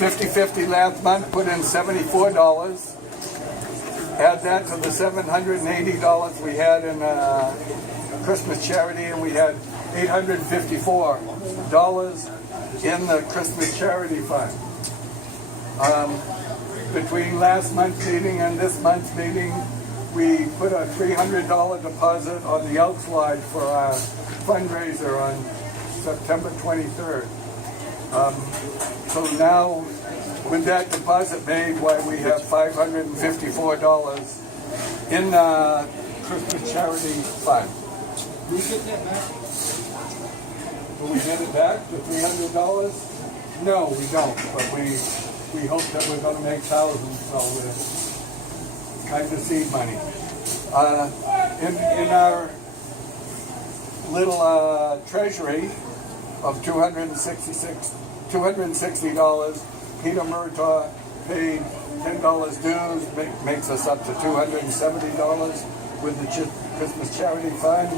50-50 last month, put in $74. Add that to the $780 we had in Christmas charity, and we had $854 in the Christmas charity fund. Between last month's meeting and this month's meeting, we put a $300 deposit on the Elks Lodge for our fundraiser on September 23rd. So now, with that deposit made, why we have $554 in the Christmas charity fund. Do we get that back? Will we get it back, the $300? No, we don't, but we hope that we're going to make thousands, so we're kind of seed money. In our little treasury of $260, Peter Murtaugh paid $10 dues, makes us up to $270 with the Christmas charity fund.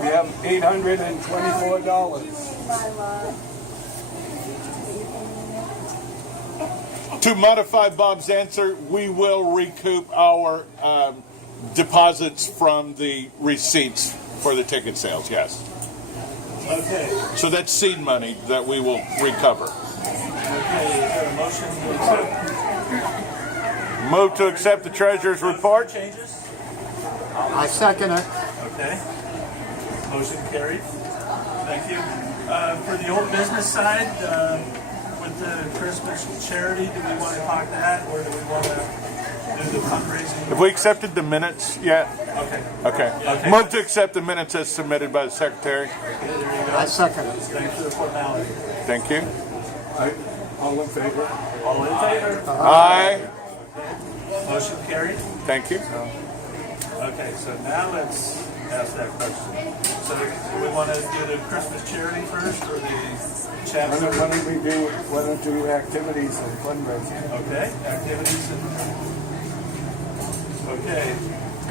We have $824. To modify Bob's answer, we will recoup our deposits from the receipts for the ticket sales, yes. Okay. So that's seed money that we will recover. Okay, is there a motion to accept? Move to accept the treasurer's report. Changes? I second it. Okay. Motion carried. Thank you. For the old business side, with the Christmas charity, do we want to talk that, or do we want to do the fundraising? Have we accepted the minutes yet? Okay. Okay. Okay. Move to accept the minutes as submitted by the secretary. Okay, there you go. I second it. Thanks for the formality. Thank you. All in favor? All in favor? Aye. Motion carried. Thank you. Okay, so now let's ask that question. So do we want to do the Christmas charity first, or the chapter? Why don't we do activities and fundraising? Okay, activities and... Okay.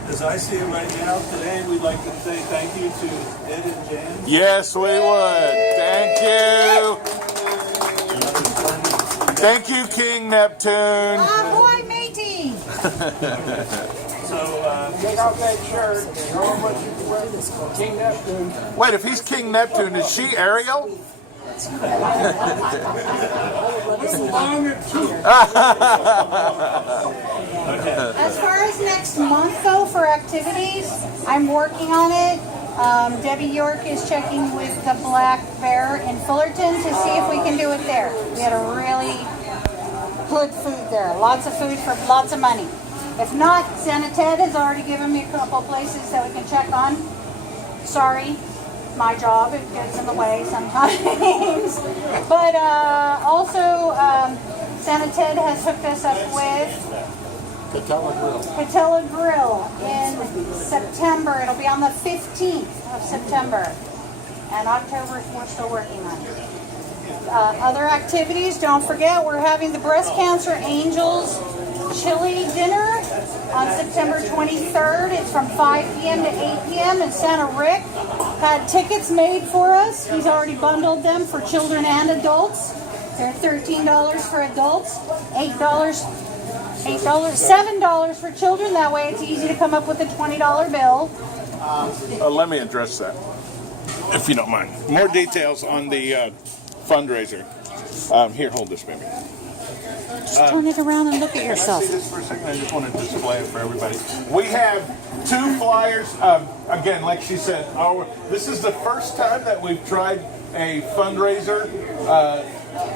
As I see it right now, today we'd like to say thank you to Ed and Jan. Yes, we would. Thank you. Thank you, King Neptune. Ahoy, matey! So, Take off that shirt. Show them what you wear. King Neptune. Wait, if he's King Neptune, is she Ariel? As far as next month, though, for activities, I'm working on it. Debbie York is checking with the Black Bear in Fullerton to see if we can do it there. We had a really good food there. Lots of food for lots of money. If not, Santa Ted has already given me a couple places that we can check on. Sorry, my job, it gets in the way sometimes. But also, Santa Ted has hooked us up with Patella Grill in September. It'll be on the 15th of September. And October, we're still working on it. Other activities, don't forget, we're having the Breast Cancer Angels Chili Dinner on September 23rd. It's from 5 p.m. to 8 p.m. and Santa Rick had tickets made for us. He's already bundled them for children and adults. They're $13 for adults, $7 for children. That way it's easy to come up with a $20 bill. Let me address that, if you don't mind. More details on the fundraiser. Here, hold this, baby. Just turn it around and look at yourself. See this for a second? I just want to display it for everybody. We have 2 flyers. Again, like she said, this is the first time that we've tried a fundraiser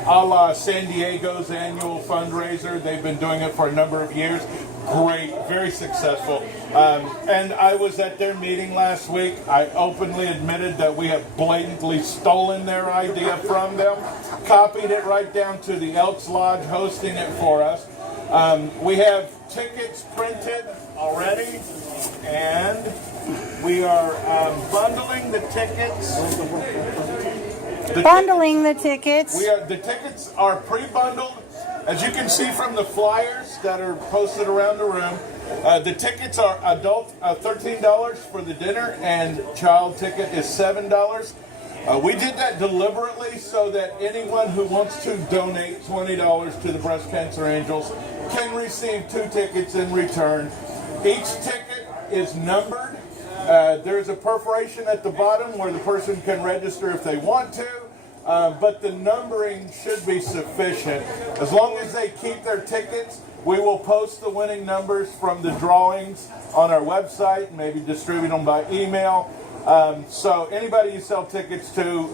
a la San Diego's annual fundraiser. They've been doing it for a number of years. Great, very successful. And I was at their meeting last week. I openly admitted that we have blatantly stolen their idea from them, copied it right down to the Elks Lodge hosting it for us. We have tickets printed already, and we are bundling the tickets. The tickets are pre-bundled. As you can see from the flyers that are posted around the room, the tickets are adult $13 for the dinner, and child ticket is $7. We did that deliberately so that anyone who wants to donate $20 to the Breast Cancer Angels can receive 2 tickets in return. Each ticket is numbered. There's a perforation at the bottom where the person can register if they want to, but the numbering should be sufficient. As long as they keep their tickets, we will post the winning numbers from the drawings on our website and maybe distribute them by email. So anybody you sell tickets to,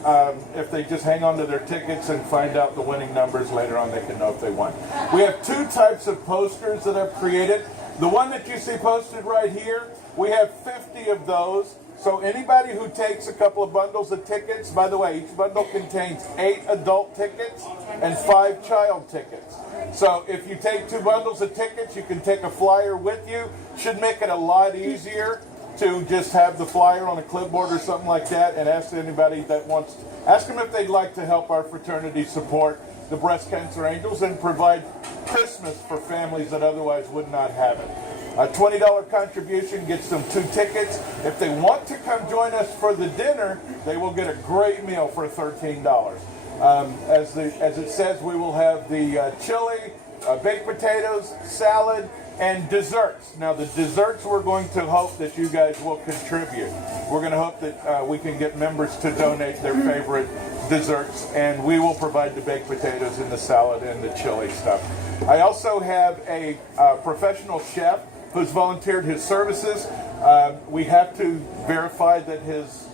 if they just hang on to their tickets and find out the winning numbers later on, they can know if they won. We have 2 types of posters that I've created. The one that you see posted right here, we have 50 of those. So anybody who takes a couple of bundles of tickets, by the way, each bundle contains 8 adult tickets and 5 child tickets. So if you take 2 bundles of tickets, you can take a flyer with you. Should make it a lot easier to just have the flyer on a clipboard or something like that, and ask anybody that wants, ask them if they'd like to help our fraternity support the Breast Cancer Angels and provide Christmas for families that otherwise would not have it. A $20 contribution gets them 2 tickets. If they want to come join us for the dinner, they will get a great meal for $13. As it says, we will have the chili, baked potatoes, salad, and desserts. Now the desserts, we're going to hope that you guys will contribute. We're going to hope that we can get members to donate their favorite desserts, and we will provide the baked potatoes and the salad and the chili stuff. I also have a professional chef who's volunteered his services. We have to verify his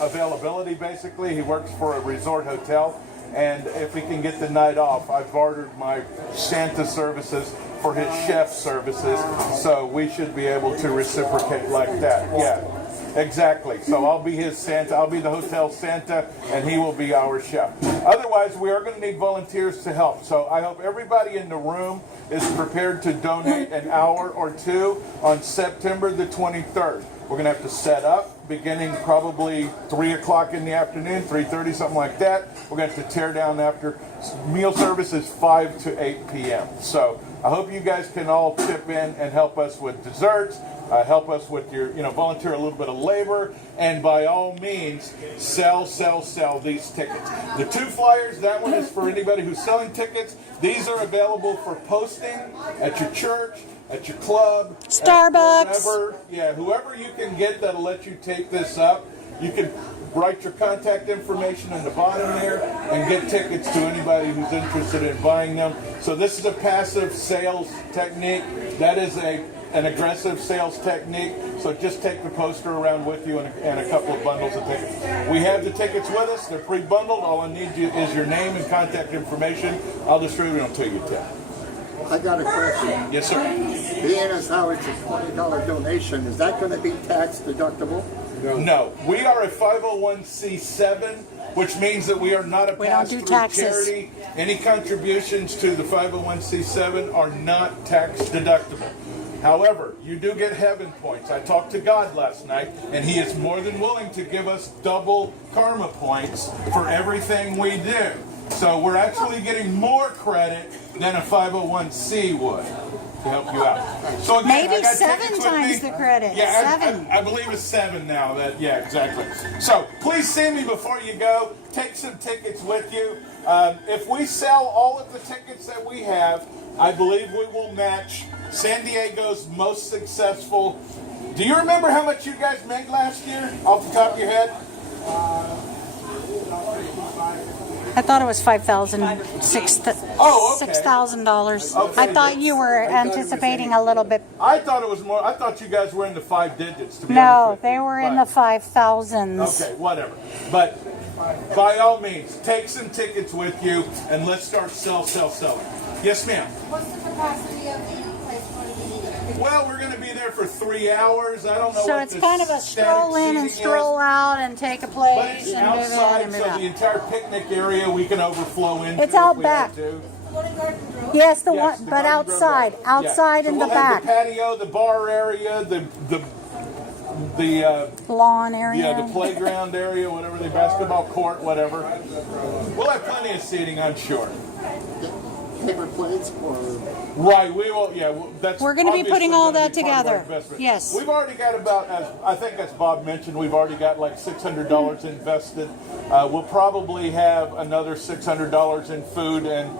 availability, basically. He works for a resort hotel, and if he can get the night off, I've bartered my Santa services for his chef services, so we should be able to reciprocate like that. Yeah, exactly. So I'll be his Santa, I'll be the hotel Santa, and he will be our chef. Otherwise, we are going to need volunteers to help. So I hope everybody in the room is prepared to donate an hour or 2 on September the 23rd. We're going to have to set up beginning probably 3 o'clock in the afternoon, 3:30, something like that. We're going to have to tear down after. Meal service is 5 to 8 p.m. So I hope you guys can all chip in and help us with desserts, help us with your, volunteer a little bit of labor, and by all means, sell these tickets. The 2 flyers, that one is for anybody who's selling tickets. These are available for posting at your church, at your club, Starbucks, whoever you can get that'll let you take this up. You can write your contact information in the bottom there and get tickets to anybody who's interested in buying them. So this is a passive sales technique. That is an aggressive sales technique. So just take the poster around with you and a couple of bundles of tickets. We have the tickets with us. They're pre-bundled. All I need is your name and contact information. I'll distribute them to you, Tim. I got a question. Yes, sir. Being as how it's a $20 donation, is that going to be tax deductible? No. We are a 501c7, which means that we are not a pass-through charity. Any contributions to the 501c7 are not tax deductible. However, you do get heaven points. I talked to God last night, and He is more than willing to give us double karma points for everything we do. So we're actually getting more credit than a 501c would to help you out. So again, maybe 7 times the credit. Yeah, 7. I believe it's 7 now. Yeah, exactly. So please see me before you go. Take some tickets with you. If we sell all of the tickets that we have, I believe we will match San Diego's most successful. Do you remember how much you guys made last year off the top of your head? I thought it was $5,000, Oh, okay. $6,000. Okay. I thought you were anticipating a little bit. I thought it was more. I thought you guys were in the 5 digits. To be No, honest with they you. were in the 5,000s. Okay, whatever. But by all means, take some tickets with you and let's start selling. Yes, ma'am. What's the capacity of the place going to be? Well, we're going to be there for 3 hours. I don't know. So what it's the kind of a stroll static in and seating stroll is, out and take a but place it's and move in outside, and move so out. the entire picnic area we can overflow into. It's out if we had back. to. The one in Garden Grove? Yes, the Yes, one, the but Garden Grove outside, Road. outside Yeah. in So the we'll have back, the patio, the bar area, the lawn area. yeah, the playground area, whatever, the basketball court, whatever. We'll have plenty of seating, I'm sure. paper plates or? Right, we will, yeah, that's. We're gonna be obviously putting all gonna that be part of our together. investment. Yes. We've already got about, I think as Bob mentioned, we've already got like $600 invested. We'll probably have another $600 in food and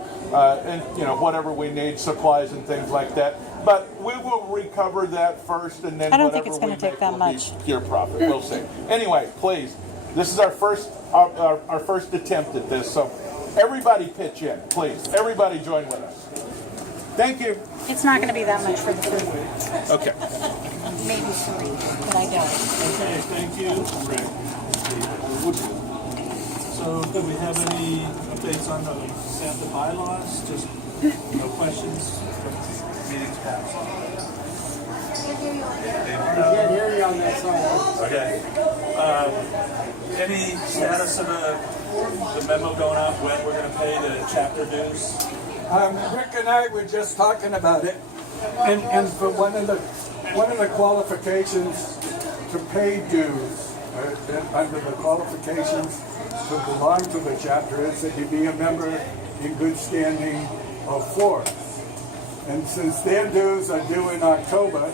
you know, whatever we need, supplies and things like that. But we will recover that first, and then I don't think it's whatever gonna we take make that will be much. pure profit. We'll see. Anyway, please, this is our first attempt at this, so everybody pitch in, please. Everybody join with us. Thank you. It's not gonna be that much for the food. Okay. Maybe 3, but I doubt it. Okay, thank you. So, do we have any updates on the SAMHSA bylaws? Just no questions from meetings past. Can't hear you on that side. Okay. Any status of the memo going out when we're going to pay the chapter dues? Rick and I were just talking about it, and for one of the qualifications to pay dues, under the qualifications to belong to the chapter is that you be a member in good standing of Forbes. And since their dues are due in October,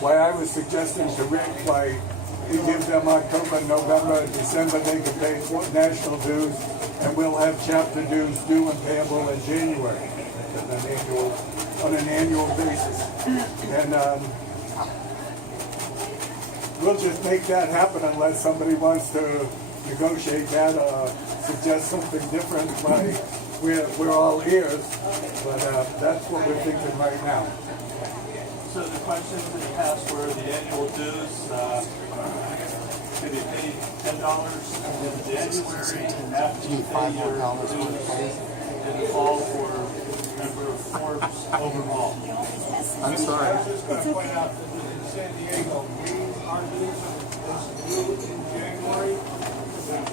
why I was suggesting to Rick, why we give them October, November, December, they can pay national dues, and we'll have chapter dues due and payable in January on an annual basis. And we'll just make that happen unless somebody wants to negotiate that or suggest something different. We're all ears, but that's what we're thinking right now. So the questions in the past were the annual dues, can you pay $10 in January after you pay your dues in the fall for a member of Forbes overall? I'm sorry. I'm just going to point out that in San Diego, our dues is due in January.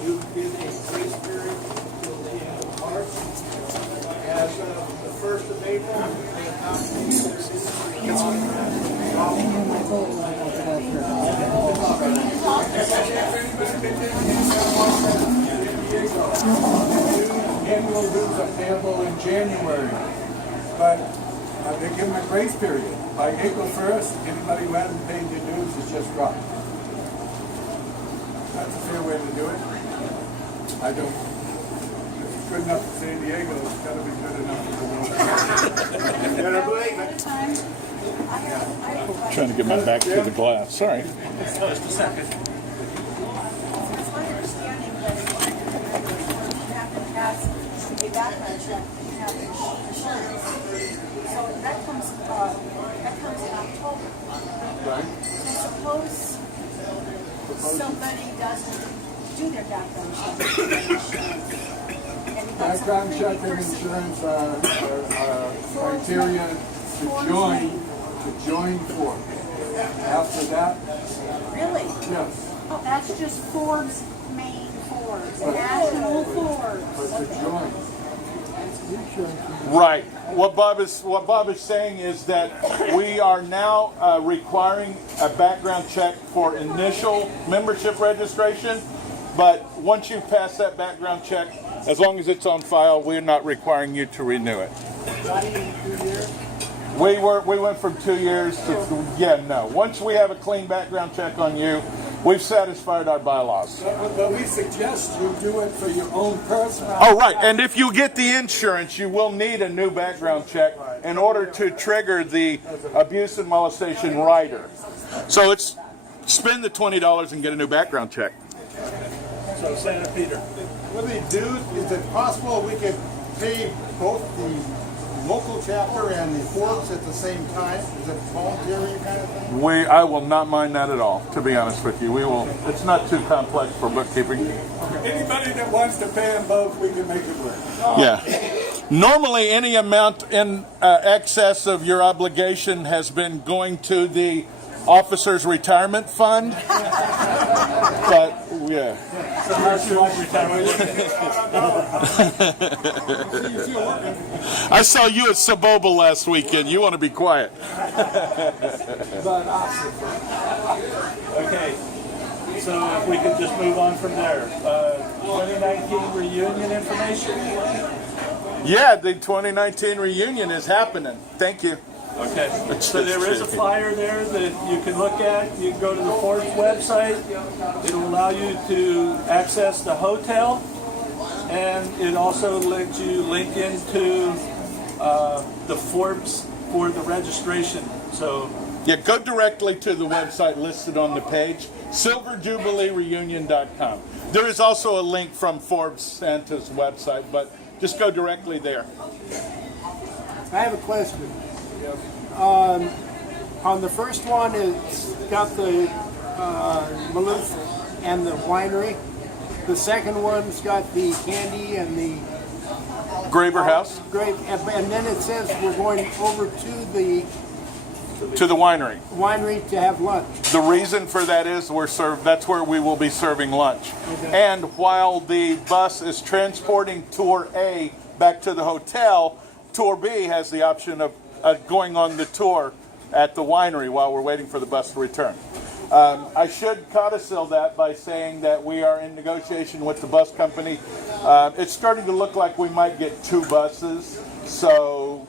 You give a grace period until the end of March. As of the 1st of April, they have not paid their annual dues are payable in January, but they give them a grace period. By April 1st, anybody who hasn't paid their dues is just dropped. That's a fair way to do it. I don't. If it's good enough for San Diego, it's got to be good enough for the world. Better believe it. Trying to get my back to the glass. Sorry. Just a second. It's my understanding that you have to pass a background check, you have insurance. So that comes in October. Right? So suppose somebody doesn't do their background check. Background check and insurance are criteria to join for. After that, Really? yes. Oh, that's just Forbes, main Forbes, national Forbes. But to join. Right. What Bob is saying is that we are now requiring a background check for initial membership registration, but once you pass that background check, as long as it's on file, we're not requiring you to renew it. We went from 2 years to no. Once we have a clean background check on you, we've satisfied our bylaws. But we suggest you do it for your own personal. Oh, right. And if you get the insurance, you will need a new background check in order to trigger the abuse and molestation rider. So it's spend the $20 and get a new background check. So, Senator Peter. What they do, is it possible we could pay both the local chapter and the Forbes at the same time? Is it voluntary kind of thing? I will not mind that at all, to be honest with you. We will. It's not too complex for bookkeeping. Anybody that wants to pay them both, we can make it work. Yeah. Normally, any amount in excess of your obligation has been going to the officer's retirement fund. But yeah. So how's your retirement? I saw you at Saboba last weekend. You want to be quiet. Okay. So if we could just move on from there. 2019 reunion information. Yeah, the 2019 reunion is happening. Thank you. Okay, so there is a flyer there that you can look at. You can go to the Forbes website. It'll allow you to access the hotel, and it also lets you link into the Forbes for the registration. So Yeah, go directly to the website listed on the page, silverjubileereunion.com. There is also a link from Forbes Santa's website, but just go directly there. I have a question. On the first one, it's got the Maloof and the winery. The second one's got the candy and the Graber House grape. And then it says we're going over to the winery to have lunch. The reason for that is that's where we will be serving lunch. Okay. And while the bus is transporting Tour A back to the hotel, Tour B has the option of going on the tour at the winery while we're waiting for the bus to return. I should codicil that by saying that we are in negotiation with the bus company. It's starting to look like we might get 2 buses. So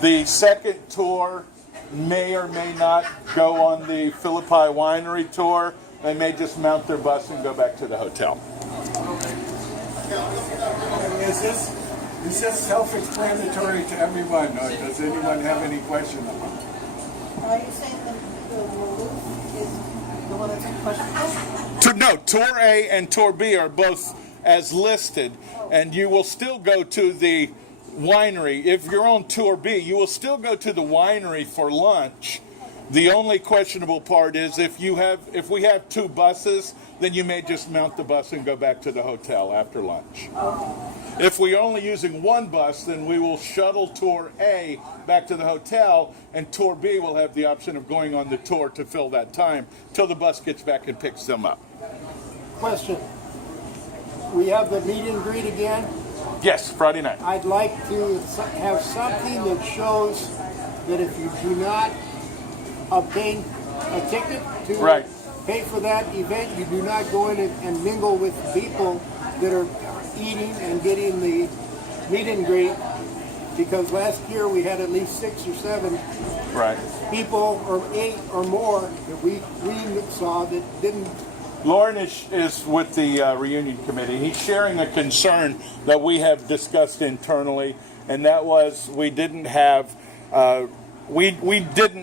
the second tour may or may not go on the Philippi winery tour. They may just mount their bus and go back to the hotel. Is this self-explanatory to everyone, or does anyone have any question about it? Are you saying the Maloof is the one that's in question? No, Tour A and Tour B are both as listed, and you will still go to the winery. If you're on Tour B, you will still go to the winery for lunch. The only questionable part is if we have 2 buses, then you may just mount the bus and go back to the hotel after lunch. If we're only using 1 bus, then we will shuttle Tour A back to the hotel, and Tour B will have the option of going on the tour to fill that time till the bus gets back and picks them up. Question. We have the meet and greet again. Yes, Friday night. I'd like to have something that shows that if you do not obtain a ticket to pay for that event, you do not go in and mingle with people that are eating and getting the meet and greet, because last year we had at least 6 or 7 people, or 8 or more, that we saw that didn't. Lauren is with the reunion committee. He's sharing a concern that we have discussed internally, and that was we didn't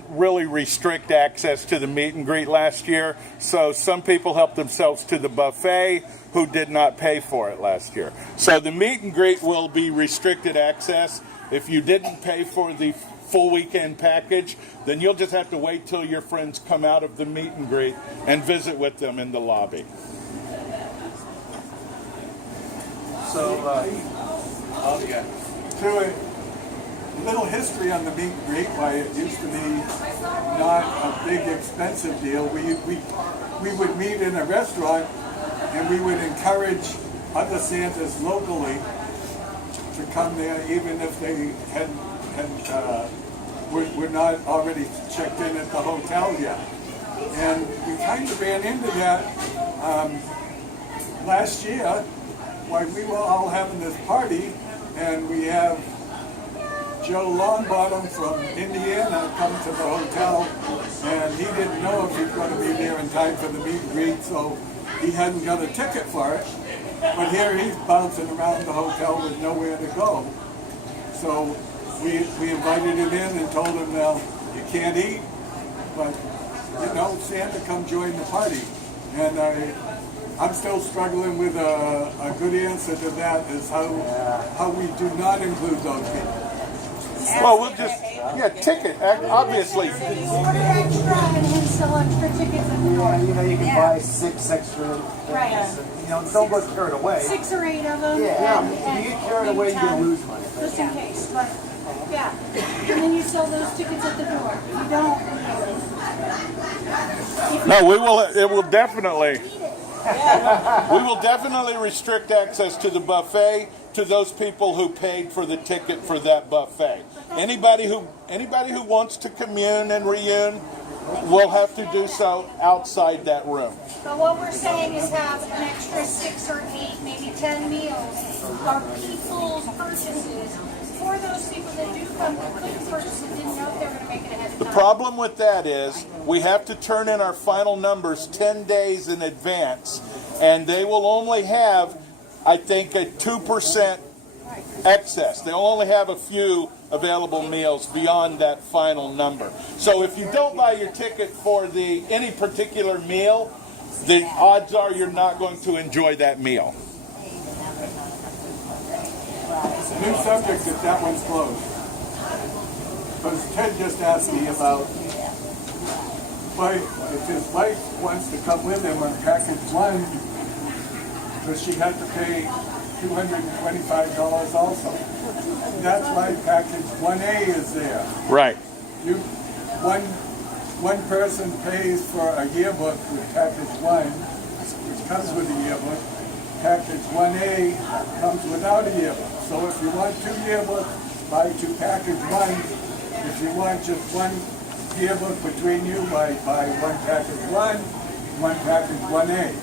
really restrict access to the meet and greet last year. So some people helped themselves to the buffet who did not pay for it last year. So the meet and greet will be restricted access. If you didn't pay for the full weekend package, then you'll just have to wait till your friends come out of the meet and greet and visit with them in the lobby. So, So a little history on the meet and greet, why it used to be not a big expensive deal. We would meet in a restaurant, and we would encourage other Santas locally to come there, even if they were not already checked in at the hotel yet. And we kind of ran into that last year while we were all having this party, and we have Joe Longbottom from Indiana come to the hotel, and he didn't know if he was going to be there in time for the meet and greet, so he hadn't got a ticket for it. But here he's bouncing around the hotel with nowhere to go. So we invited him in and told him, well, you can't eat, but, Santa, come join the party. And I'm still struggling with a good answer to that, is how we do not include those people. Well, we'll just, ticket, obviously. Order extra and then sell extra tickets at the door. You can buy 6 extra things, and, don't get carried away. 6 or 8 of them. Yeah, and if you get carried away, you're going to lose money. Just in case, but, and then you sell those tickets at the door. If you don't, No, it will definitely. We will definitely restrict access to the buffet to those people who paid for the ticket for that buffet. Anybody who wants to commune and reune will have to do so outside that room. but what we're saying is have an extra 6 or 8, maybe 10 meals, or people's purchases some purchasers didn't know if they were going to make it ahead of The time. problem with that is we have to turn in our final numbers 10 days in advance, and they will only have, I think, a 2% excess. They'll only have a few available meals beyond that final number. So if you don't buy your ticket for any particular meal, the odds are you're not going to enjoy that meal. It's a new subject if that one's closed. Because Ted just asked me about if his wife wants to come with him on package 1, because she had to pay $225 also. That's why package 1A is there. Right. One person pays for a yearbook with package 1, which comes with a yearbook. Package 1A comes without a yearbook. So if you want 2 yearbooks, buy 2 package 1. If you want just 1 yearbook between you, buy 1 package 1, 1 package 1A.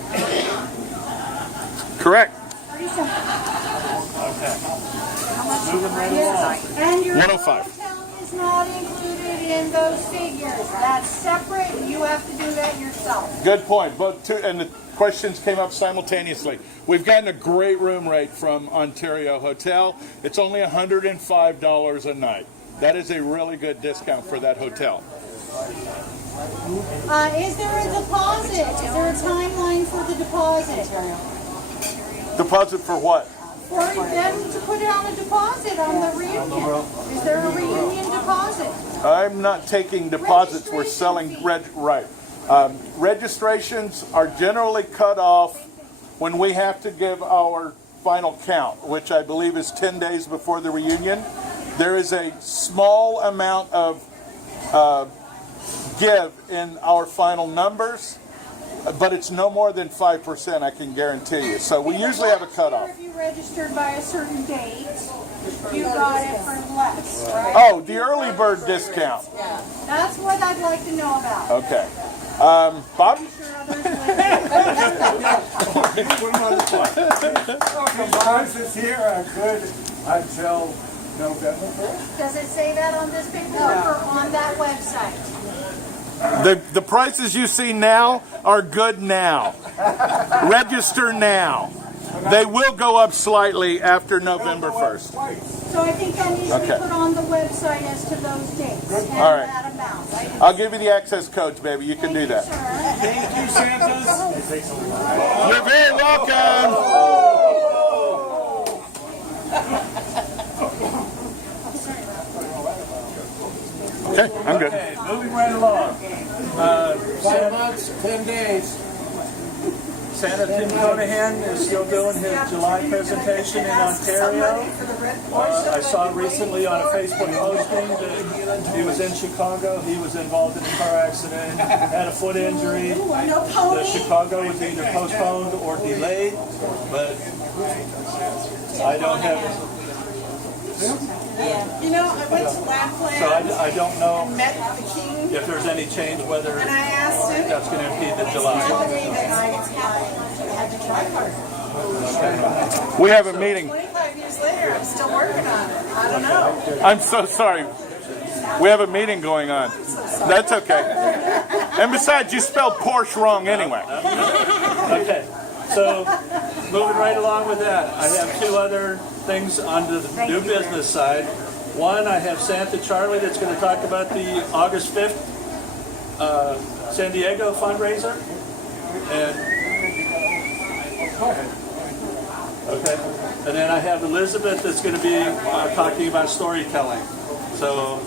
Correct. Pretty simple. Moving right along. And your 105. hotel is not included in those figures. That's separate. You have to do that yourself. Good point. And the questions came up simultaneously. We've gotten a great room rate from Ontario Hotel. It's only $105 a night. That is a really good discount for that hotel. Is there a deposit? Is there a timeline for the deposit? Deposit for what? For them to put down a deposit on the reunion. Is there a reunion deposit? I'm not taking deposits. We're selling registrations are generally cut off when we have to give our final count, which I believe is 10 days before the reunion. There is a small amount of give in our final numbers, but it's no more than 5%, I can guarantee you. So we usually have a cutoff. If you registered by a certain date, you got it for less, right? Oh, the early bird discount. That's what I'd like to know about. Okay. Bob? I'm sure others would. The prices here are good until November 1st. Does it say that on this paperwork or on that website? The prices you see now are good now. Register now. They will go up slightly after November 1st. So I think that needs to be Okay. put on the website as to those dates and All right. that amount. I'll give you the access codes, baby. You can do that. Thank you, Santas. You're very welcome. Okay, I'm good. Okay, moving right along. 5 months, 10 days. Santa Tim Conahan is still doing his July presentation in Ontario. I saw recently on a Facebook posting that he was in Chicago. He was involved in a car accident, had a foot injury. The Chicago was either postponed or delayed, but I don't have. You know, I went to Lapland So I don't know and met the king, if there's any change whether and I asked him, that's going to impede the he July. told me that I had to try hard. We have a meeting. 25 years later, I'm still working on it. I don't know. I'm so sorry. We have a meeting going on. That's okay. And besides, you spelled Porsche wrong anyway. Okay, so moving right along with that, I have 2 other things on the new business side. One, I have Santa Charlie that's going to talk about the August 5th San Diego fundraiser. And okay, and then I have Elizabeth that's going to be talking about storytelling. So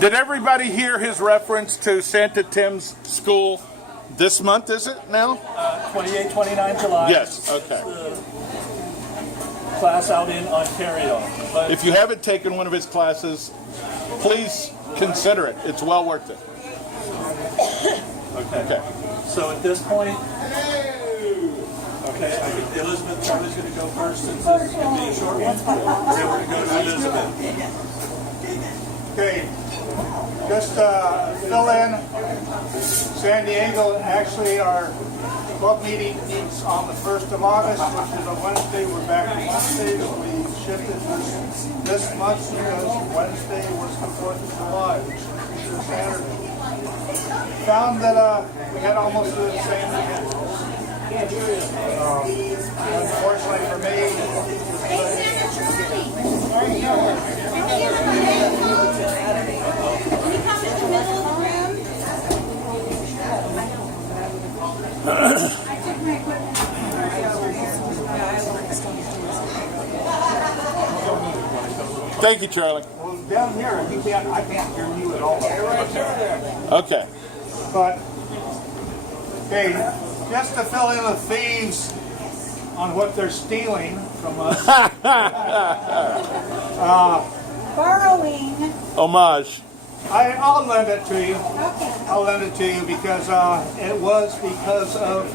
Did everybody hear his reference to Santa Tim's school this month, is it now? 28, 29 July. Yes, okay. Class out in Ontario. But If you haven't taken one of his classes, please consider it. It's well worth it. Okay. So at this point, okay, I think Elizabeth Charlie's going to go first since this is going to be a short one. Then we're going to go to Elizabeth. Okay, just fill in, San Diego actually are club meeting meets on the 1st of August, which is a Wednesday. We're back to Wednesdays. We shifted this month because Wednesday was the 4th of July, which is Saturday. Found that we had almost the same again. Unfortunately for me, Thank you, Charlie. well, down here, I can't hear you at all. Okay. But, okay, just to fill in the thieves on what they're stealing from us. Borrowing. Homage. I'll lend it to you. Okay. I'll lend it to you because it was because of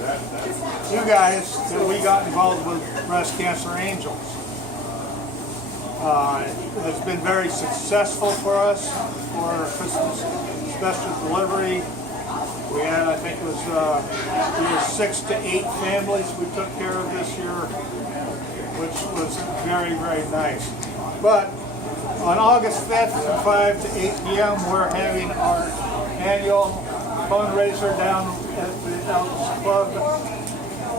you guys that we got involved with Breast Cancer Angels. It's been very successful for us for Christmas special delivery. We had, I think it was either 6 to 8 families we took care of this year, which was very, very nice. But on August 5th from 5 to 8 p.m. we're having our annual fundraiser down at the Elks Club,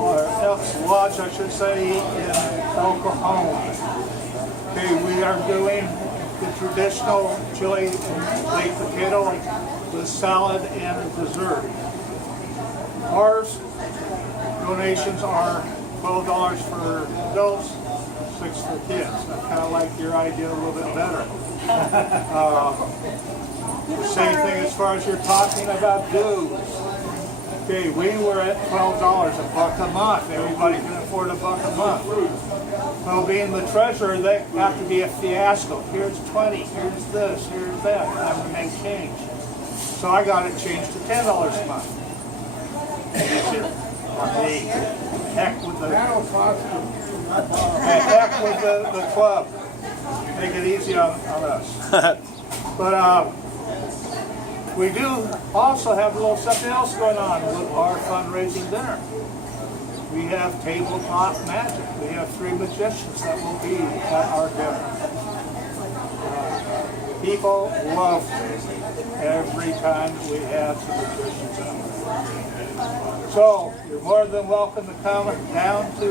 or Elks Lodge, I should say, in El Cajon. Okay, we are doing the traditional chili and baked potato with salad and a dessert. Ours donations are $12 for adults, 6 for kids. I kind of like your idea a little bit better. Same thing as far as you're talking about dues. Okay, we were at $12, a buck a month. Everybody can afford a buck a month. Well, being the treasurer, they have to be a fiasco. Here's 20, here's this, here's that. I have to make change. So I got it changed to $10 a month. Heck with the club. Make it easy on us. But we do also have a little something else going on with our fundraising dinner. We have tabletop magic. We have 3 magicians that will be at our dinner. People love every time we have some magicians out. So you're more than welcome to come down to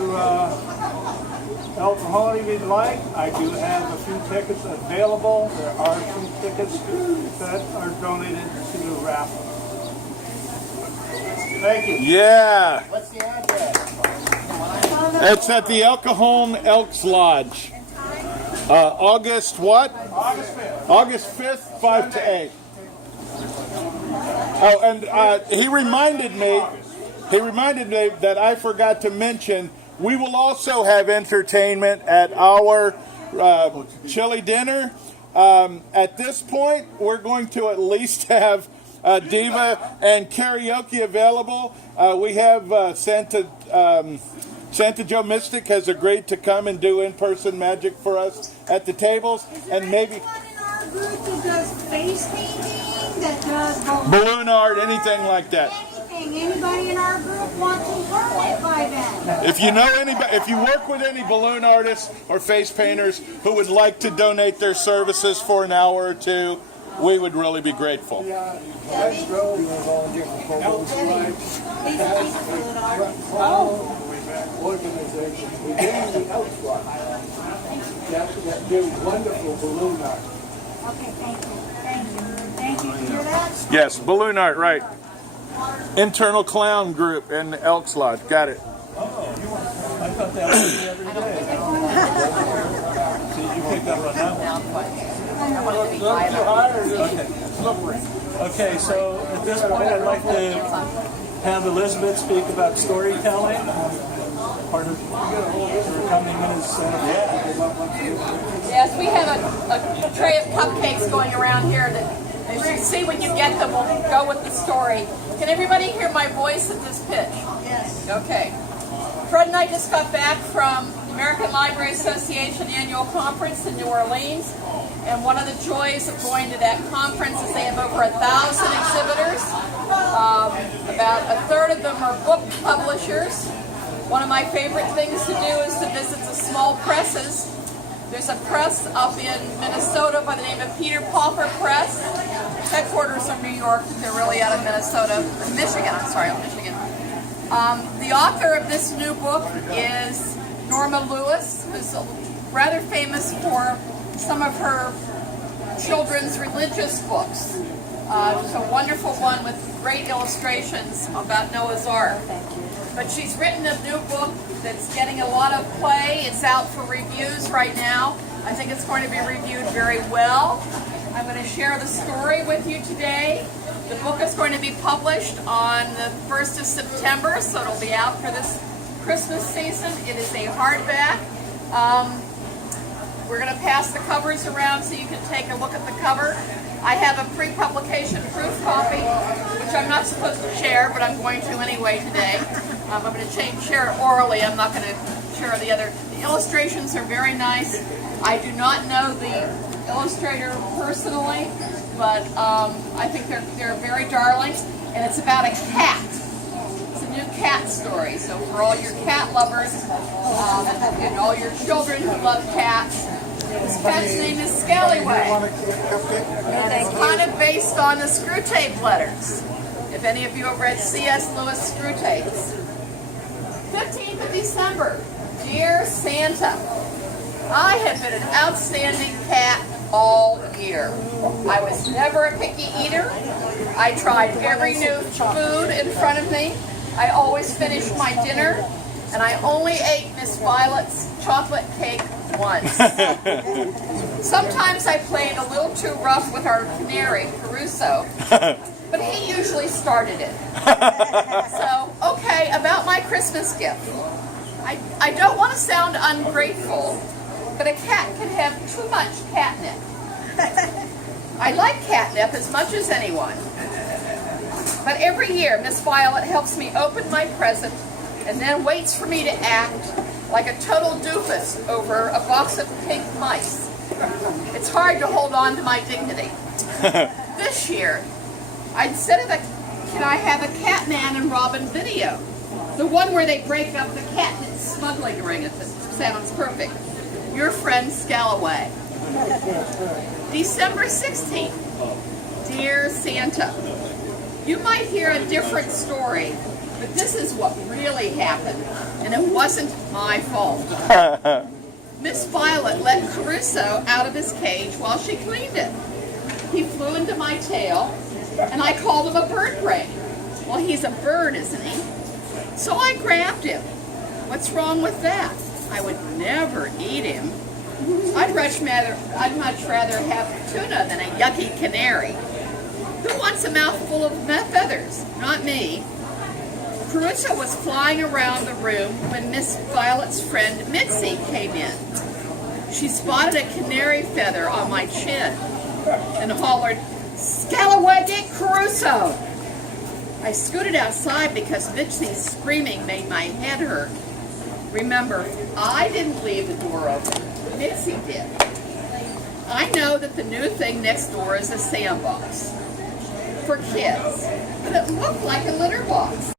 El Cajon if you'd like. I do have a few tickets available. There are 2 tickets that are donated to the raffle. Thank you. Yeah. What's the address? It's at the El Cajon Elks Lodge. August what? August 5th. August 5th, 5 to 8. Oh, and he reminded me that I forgot to mention, we will also have entertainment at our chili dinner. At this point, we're going to at least have diva and karaoke available. We have Santa Joe Mystic has agreed to come and do in-person magic for us at the tables, and maybe Anyone in our group that does face painting, that does balloon art, anything like that. anything. Anybody in our group wants to learn it by then? If you know anybody, if you work with any balloon artists or face painters who would like to donate their services for an hour or 2, we would really be grateful. Organization within the Elks Lodge that do wonderful balloon art. Okay, thank you. Thank you. Thank you. You hear that? Yes, balloon art, right. Internal clown group in the Elks Lodge. Got it. I thought that was every day. See, you picked up on that one. Okay, so at this point I'd like to have Elizabeth speak about storytelling. Part of her coming in as Yes, we have a tray of cupcakes going around here that, as you see when you get them, will go with the story. Can everybody hear my voice at this pitch? Yes. Okay. Fred and I just got back from American Library Association annual conference in New Orleans. And one of the joys of going to that conference is they have over 1,000 exhibitors. About a third of them are book publishers. One of my favorite things to do is to visit the small presses. There's a press up in Minnesota by the name of Peter Pauper Press. Headquarters are New York, but they're really out of Michigan. The author of this new book is Norma Lewis, who's rather famous for some of her children's religious books. It's a wonderful one with great illustrations about Noah's Ark. But she's written a new book that's getting a lot of play. It's out for reviews right now. I think it's going to be reviewed very well. I'm going to share the story with you today. The book is going to be published on the 1st of September, so it'll be out for this Christmas season. It is a hardback. We're going to pass the covers around so you can take a look at the cover. I have a pre-publication proof copy, which I'm not supposed to share, but I'm going to anyway today. I'm going to share it orally. I'm not going to share the other. The illustrations are very nice. I do not know the illustrator personally, but I think they're very darling. And it's about a cat. It's a new cat story. So for all your cat lovers and all your children who love cats, this cat's name is Scallywag. And it's kind of based on the screw tape letters. If any of you have read C.S. Lewis screw tapes. 15th of December, Dear Santa, I have been an outstanding cat all year. I was never a picky eater. I tried every new food in front of me. I always finished my dinner, and I only ate Miss Violet's chocolate cake once. Sometimes I played a little too rough with our canary, Caruso, but he usually started it. So, okay, about my Christmas gift. I don't want to sound ungrateful, but a cat can have too much catnip. I like catnip as much as anyone. But every year, Miss Violet helps me open my present and then waits for me to act like a total doofus over a box of pink mice. It's hard to hold on to my dignity. This year, instead of can I have a Catman and Robin video? The one where they break up the cat smuggling ring, if it sounds perfect. Your friend Scallywag. December 16th, Dear Santa, you might hear a different story, but this is what really happened, and it wasn't my fault. Miss Violet let Caruso out of his cage while she cleaned it. He flew into my tail, and I called him a bird brain. Well, he's a bird, isn't he? So I grabbed him. What's wrong with that? I would never eat him. I'd much rather have tuna than a yucky canary. Who wants a mouthful of feathers? Not me. Caruso was flying around the room when Miss Violet's friend Mitzi came in. She spotted a canary feather on my chin and hollered, "Scallywag, get Caruso!" I scooted outside because Mitzi's screaming made my head hurt. Remember, I didn't leave the door open. Mitzi did. I know that the new thing next door is a sandbox for kids, but it looked like a litter box.